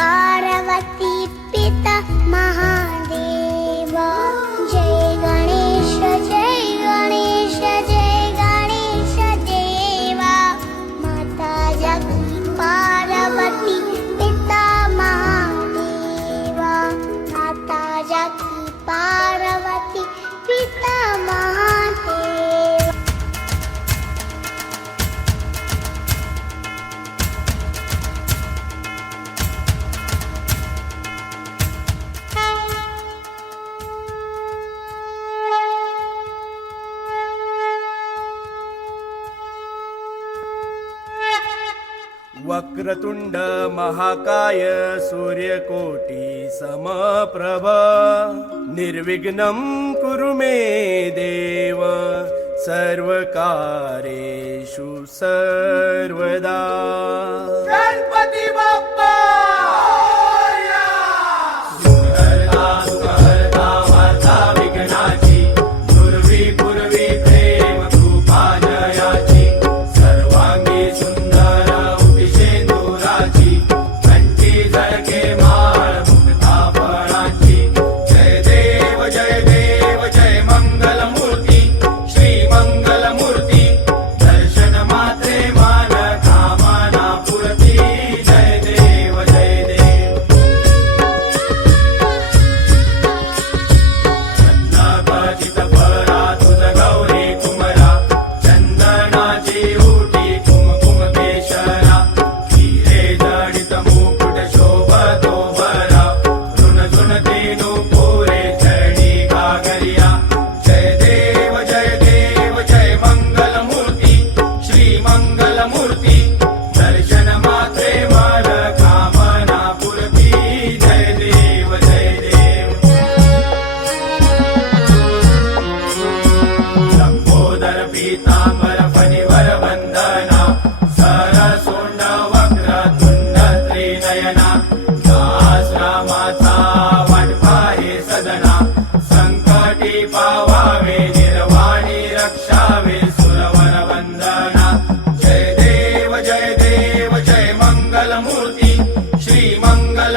पार्वती पिता महादेव। जय गणेश जय गणेश जय गणेश देवा। माता जगती पार्वती पिता महादेवा। माता जगती पार्वती पिता महादेवा। वक्रतुंड महाकाय सूर्यकोटि समप्रभ निर्विघ्नं कुरु मे देव सर्वकार्येषु सर्वदा। गणपती बाप्पा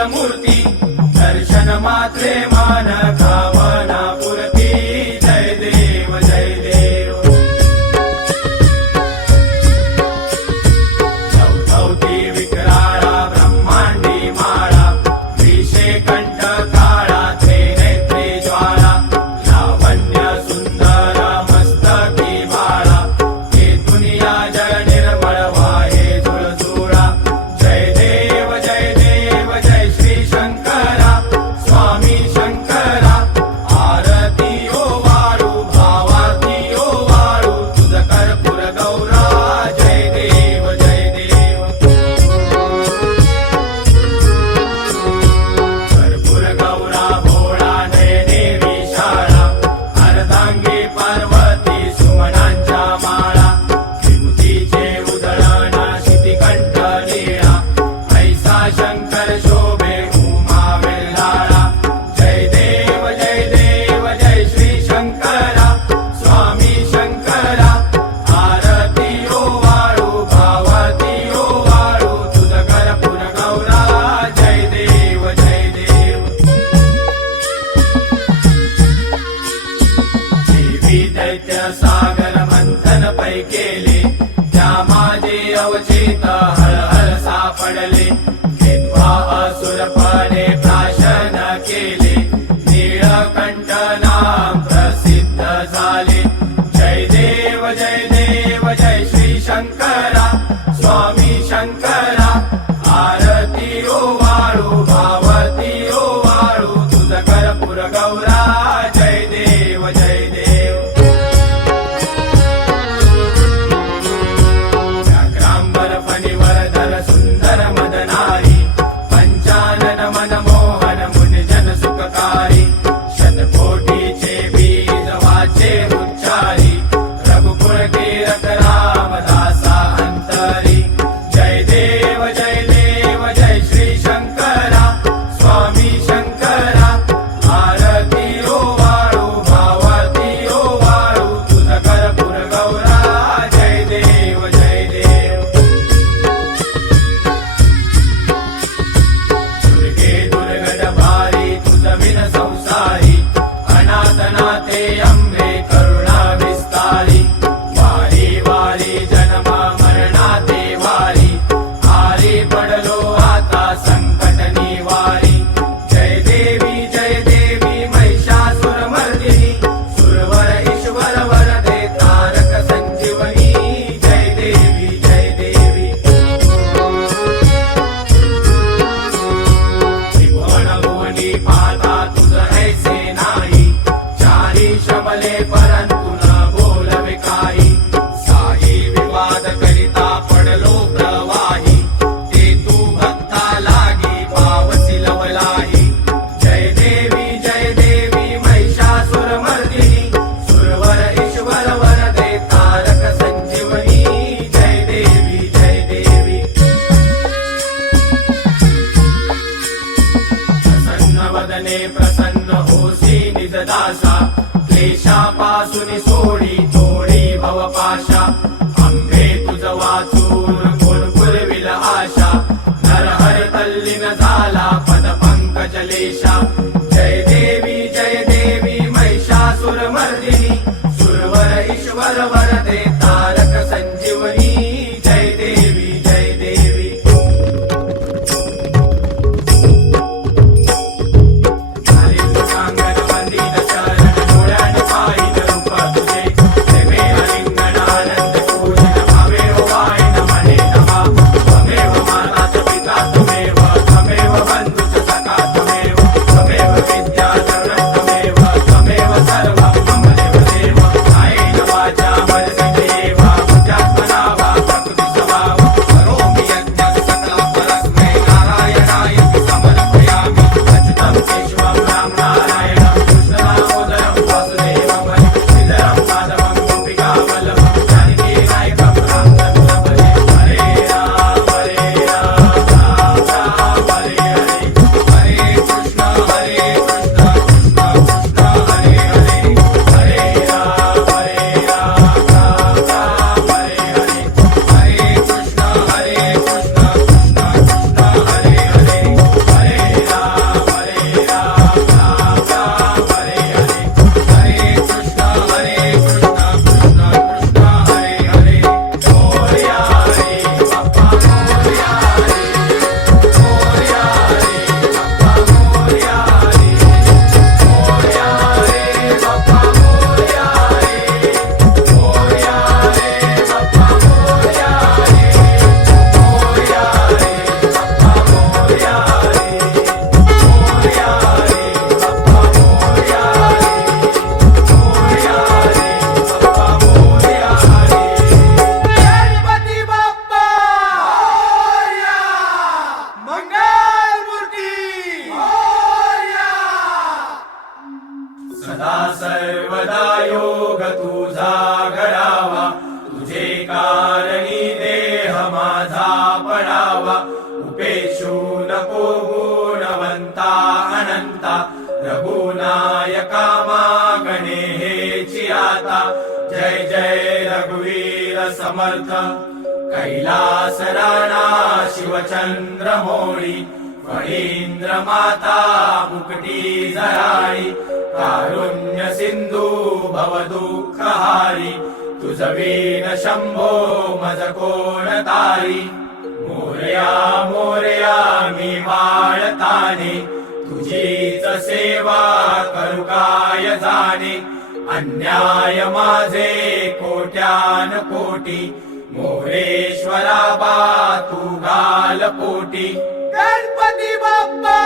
मूर्ती दर्शन मात्रे मान कामना पुरती। जय देव जय देव। चौथौती विक्राळा ब्रह्मांडी माळा विषे कंठ काळा ते नेत्री ज्वाला लावण्य सुंदर मस्तकी बाळा हे दुनिया जग निर्मळ वाहे झुळझुळा। जय देव जय देव जय श्री शंकरा स्वामी शंकरा जय जय रघुवीर समर्थ कैलास राणा शिवचंद्र मोळी फणींद्र माता मुकटी जराळी कारुण्य सिंधू भव दुःख हारी तुझ वीण शंभो मज कोण तारी मोरया मोरया मी बाळताने तुझीच सेवा करू काय जाणे अन्याय माझे कोट्यान कोटी मोरेश्वरा बा तू घाल पोटी गणपती बाप्पा